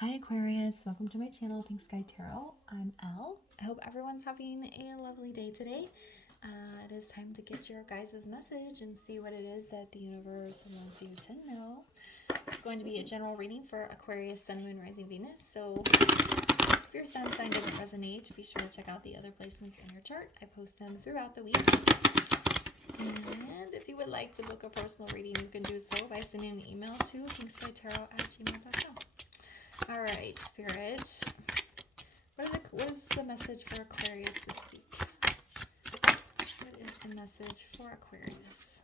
Hi Aquarius, welcome to my channel, Pink Sky Tarot. I'm Elle. I hope everyone's having a lovely day today. It is time to get your guys' message and see what it is that the universe wants you to know. This is going to be a general reading for Aquarius, Sun, Moon, Rising, Venus. So if your sun sign doesn't resonate, be sure to check out the other placements in your chart. I post them throughout the week. And if you would like to book a personal reading, you can do so by sending an email to pinkskytarot@gmail.com. All right, Spirit. What is the message for Aquarius this week? What is the message for Aquarius?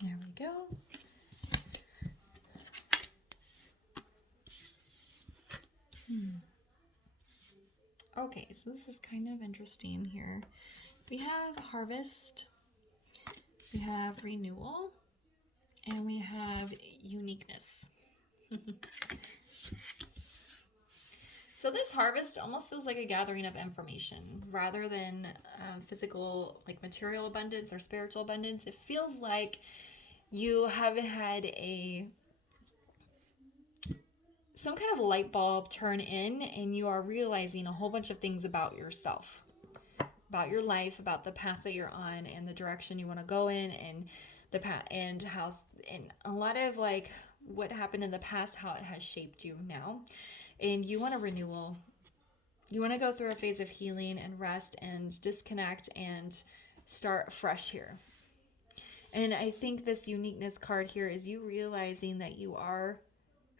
There we go. Okay, so this is kind of interesting here. We have harvest, we have renewal, and we have uniqueness. So this harvest almost feels like a gathering of information rather than physical, like material abundance or spiritual abundance. It feels like you have had some kind of light bulb turn in, and you are realizing a whole bunch of things about yourself, about your life, about the path that you're on and the direction you want to go in, and the path and how, and a lot of like what happened in the past, how it has shaped you now. And you want a renewal. You want to go through a phase of healing and rest and disconnect and start fresh here. And I think this uniqueness card here is you realizing that you are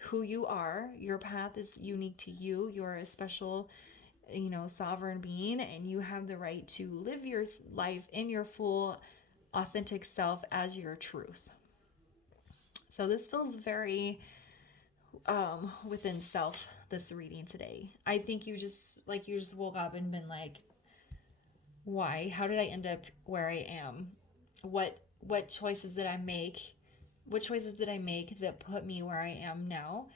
who you are. Your path is unique to you. You're a special, sovereign being, and you have the right to live your life in your full, authentic self as your truth. So this feels very within self, this reading today. I think you just woke up and been like, why? How did I end up where I am? What choices did I make? What choices did I make that put me where I am now?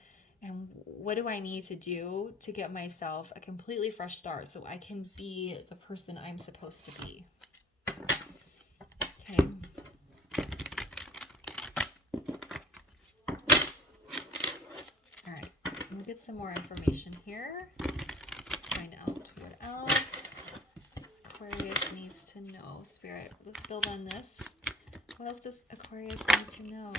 And what do I need to do to get myself a completely fresh start so I can be the person I'm supposed to be? Okay. All right. We'll get some more information here. Find out what else Aquarius needs to know. Spirit, let's build on this. What else does Aquarius need to know?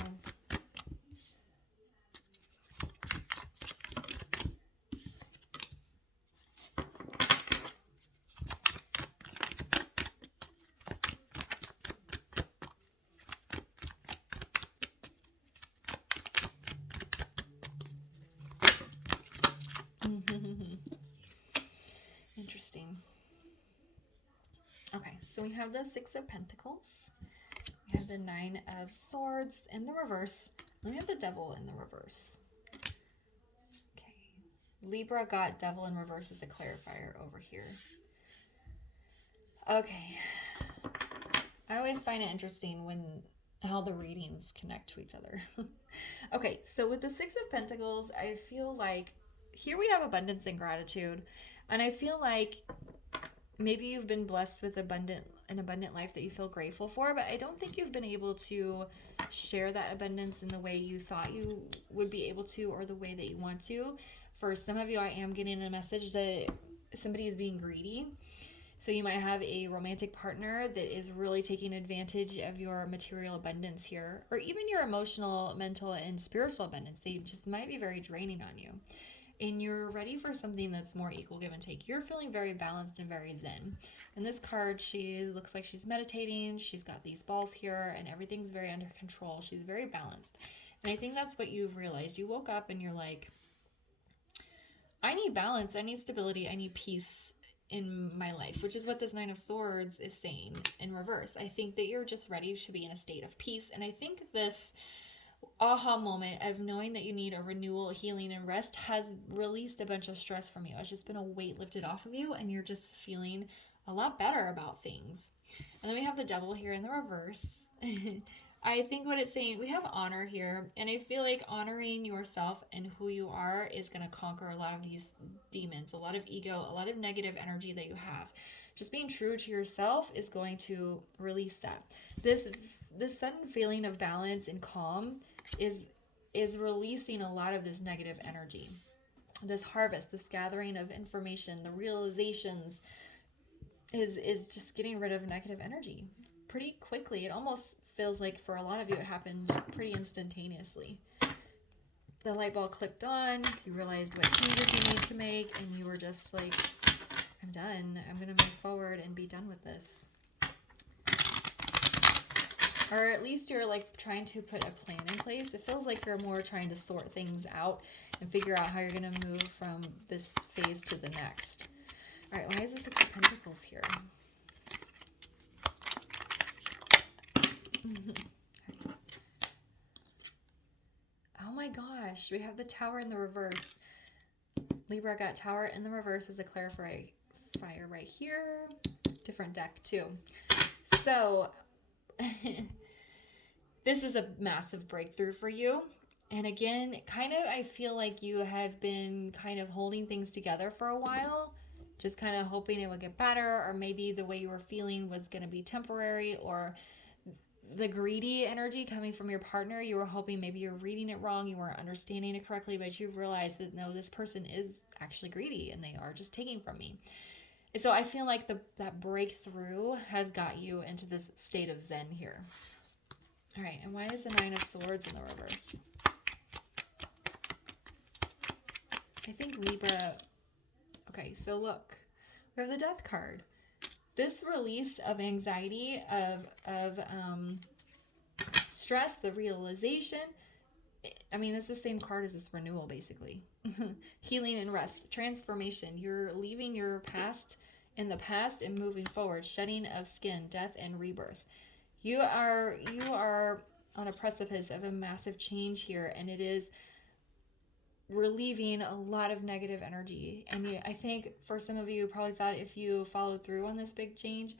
Interesting. Okay, so we have the Six of Pentacles. We have the Nine of Swords in the reverse. And we have the Devil in the reverse. Okay. Libra got Devil in reverse as a clarifier over here. Okay. I always find it interesting how the readings connect to each other. Okay, so with the Six of Pentacles, I feel like here we have abundance and gratitude. And I feel like maybe you've been blessed with an abundant life that you feel grateful for, but I don't think you've been able to share that abundance in the way you thought you would be able to, or the way that you want to. For some of you, I am getting a message that somebody is being greedy. So you might have a romantic partner that is really taking advantage of your material abundance here, or even your emotional, mental, and spiritual abundance. They just might be very draining on you. And you're ready for something that's more equal give and take. You're feeling very balanced and very zen. And this card, she looks like she's meditating. She's got these balls here, and everything's very under control. She's very balanced. And I think that's what you've realized. You woke up and you're like, I need balance. I need stability. I need peace in my life, which is what this Nine of Swords is saying in reverse. I think that you're just ready to be in a state of peace. And I think this aha moment of knowing that you need a renewal, healing, and rest has released a bunch of stress from you. It's just been a weight lifted off of you, and you're just feeling a lot better about things. And then we have the Devil here in the reverse. I think what it's saying, we have honor here, and I feel like honoring yourself and who you are is going to conquer a lot of these demons, a lot of ego, a lot of negative energy that you have. Just being true to yourself is going to release that. This sudden feeling of balance and calm is releasing a lot of this negative energy. This harvest, this gathering of information, the realizations is just getting rid of negative energy pretty quickly. It almost feels like for a lot of you it happened pretty instantaneously. The light bulb clicked on, you realized what changes you need to make, and you were just like, I'm done. I'm going to move forward and be done with this. Or at least you're like trying to put a plan in place. It feels like you're more trying to sort things out and figure out how you're going to move from this phase to the next. All right, why is the Six of Pentacles here? Oh my gosh, we have the Tower in the reverse. Libra got Tower in the reverse as a clarifier right here. Different deck too. So this is a massive breakthrough for you. And again, kind of, I feel like you have been kind of holding things together for a while, just kind of hoping it would get better, or maybe the way you were feeling was going to be temporary, or the greedy energy coming from your partner, you were hoping maybe you're reading it wrong, you weren't understanding it correctly, but you've realized that no, this person is actually greedy and they are just taking from me. So I feel like that breakthrough has got you into this state of Zen here. All right, and why is the Nine of Swords in the reverse? I think Libra... Okay, so look, we have the Death card. This release of anxiety, of stress, the realization, I mean, it's the same card as this renewal, basically. Healing and rest, transformation. You're leaving your past in the past and moving forward, shedding of skin, death, and rebirth. You are on a precipice of a massive change here, and it is relieving a lot of negative energy. And I think for some of you probably thought if you followed through on this big change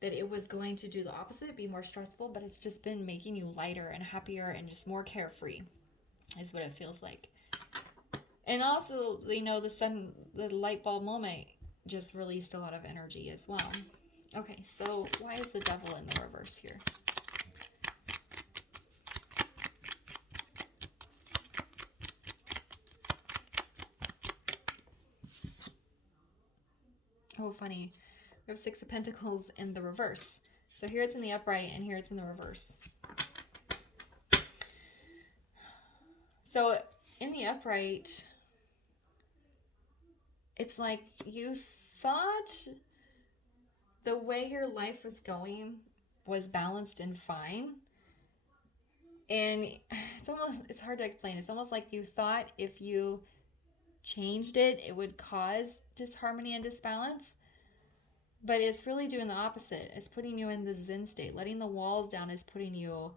that it was going to do the opposite, be more stressful, but it's just been making you lighter and happier and just more carefree is what it feels like. And also, you know, the light bulb moment just released a lot of energy as well. Okay, so why is the Devil in the reverse here? Oh, funny. We have Six of Pentacles in the reverse. So here it's in the upright and here it's in the reverse. So in the upright, it's like you thought the way your life was going was balanced and fine. And it's hard to explain. It's almost like you thought if you changed it, it would cause disharmony and disbalance. But it's really doing the opposite. It's putting you in the Zen state. Letting the walls down is putting you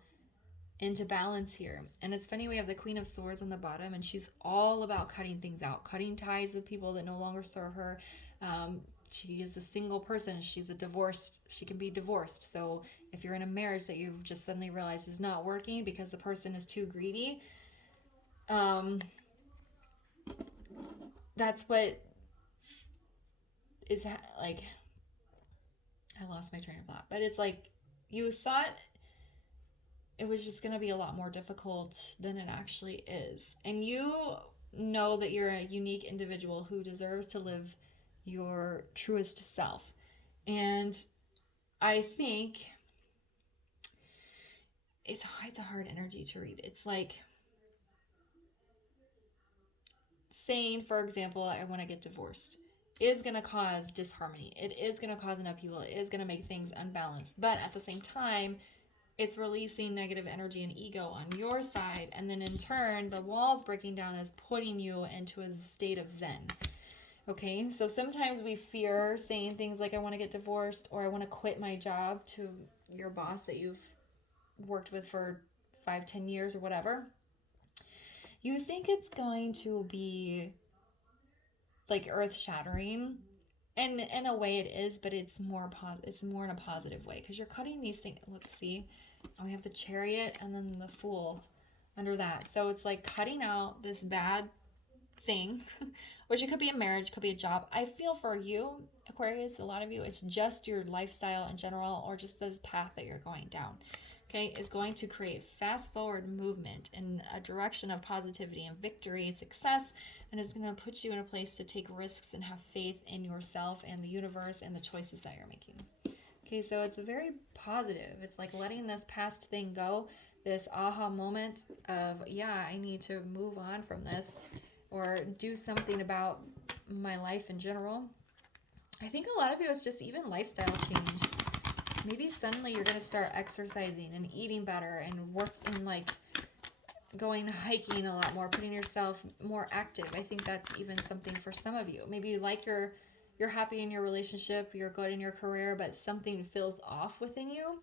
into balance here. And it's funny, we have the Queen of Swords on the bottom, and she's all about cutting things out, cutting ties with people that no longer serve her. She is a single person. She can be divorced. So if you're in a marriage that you've just suddenly realized is not working because the person is too greedy, that's what is like, I lost my train of thought, but it's like you thought it was just going to be a lot more difficult than it actually is. And you know that you're a unique individual who deserves to live your truest self. And I think it's a hard energy to read. It's like saying, for example, I want to get divorced is going to cause disharmony. It is going to cause an upheaval. It is going to make things unbalanced. But at the same time, it's releasing negative energy and ego on your side. And then in turn, the walls breaking down is putting you into a state of Zen. Okay, so sometimes we fear saying things like, I want to get divorced, or I want to quit my job to your boss that you've worked with for 5-10 years or whatever. You think it's going to be like earth-shattering, And in a way it is, but it's more in a positive way, because you're cutting these things. Look, see, we have the Chariot and then the Fool under that. So it's like cutting out this bad thing, which it could be a marriage, could be a job. I feel for you, Aquarius, a lot of you, it's just your lifestyle in general, or just this path that you're going down. Okay, is going to create fast forward movement in a direction of positivity and victory and success, and is going to put you in a place to take risks and have faith in yourself and the universe and the choices that you're making. Okay, so it's very positive. It's like letting this past thing go, this aha moment of, yeah, I need to move on from this or do something about my life in general. I think a lot of you, it's just even lifestyle change. Maybe suddenly you're going to start exercising and eating better and working, like going hiking a lot more, putting yourself more active. I think that's even something for some of you. Maybe like you're happy in your relationship, you're good in your career, but something feels off within you.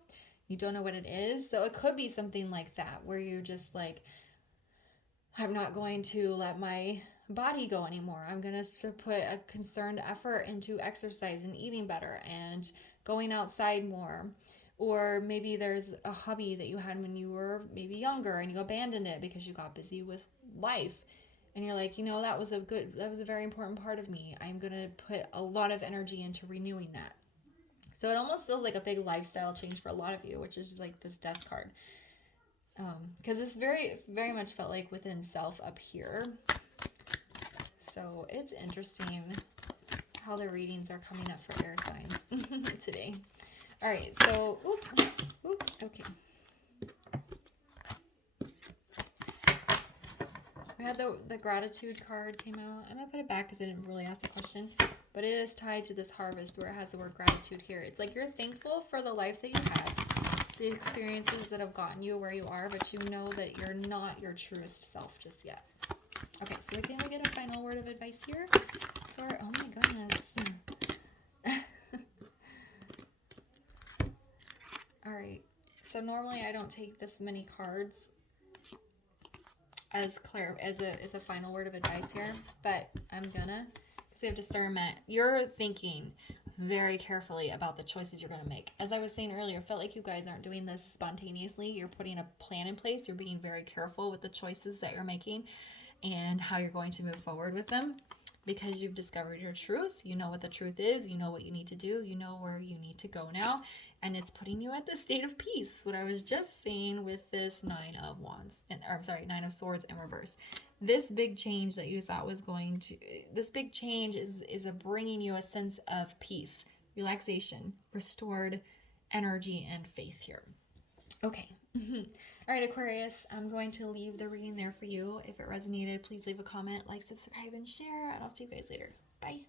You don't know what it is. So it could be something like that, where you're just like, I'm not going to let my body go anymore. I'm going to put a concerned effort into exercise and eating better and going outside more. Or maybe there's a hobby that you had when you were maybe younger and you abandoned it because you got busy with life. And you're like, that was a very important part of me. I'm going to put a lot of energy into renewing that. So it almost feels like a big lifestyle change for a lot of you, which is just like this Death card. Because it's very, very much felt like within self up here. So it's interesting how the readings are coming up for air signs today. All right, so, okay. We had the gratitude card came out. I'm going to put it back because I didn't really ask the question. But it is tied to this harvest where it has the word gratitude here. It's like you're thankful for the life that you have, the experiences that have gotten you where you are, but you know that you're not your truest self just yet. Okay, so can we get a final word of advice here? Oh my goodness. All right, so normally I don't take this many cards as a final word of advice here, but I'm gonna, because we have discernment. You're thinking very carefully about the choices you're going to make. As I was saying earlier, I felt like you guys aren't doing this spontaneously. You're putting a plan in place. You're being very careful with the choices that you're making and how you're going to move forward with them, because you've discovered your truth. You know what the truth is. You know what you need to do. You know where you need to go now. And it's putting you at the state of peace. What I was just saying with this Nine of Swords in reverse. This big change that you thought was going to, this big change is bringing you a sense of peace, relaxation, restored energy, and faith here. Okay. All right, Aquarius, I'm going to leave the reading there for you. If it resonated, please leave a comment, like, subscribe, and share, and I'll see you guys later. Bye.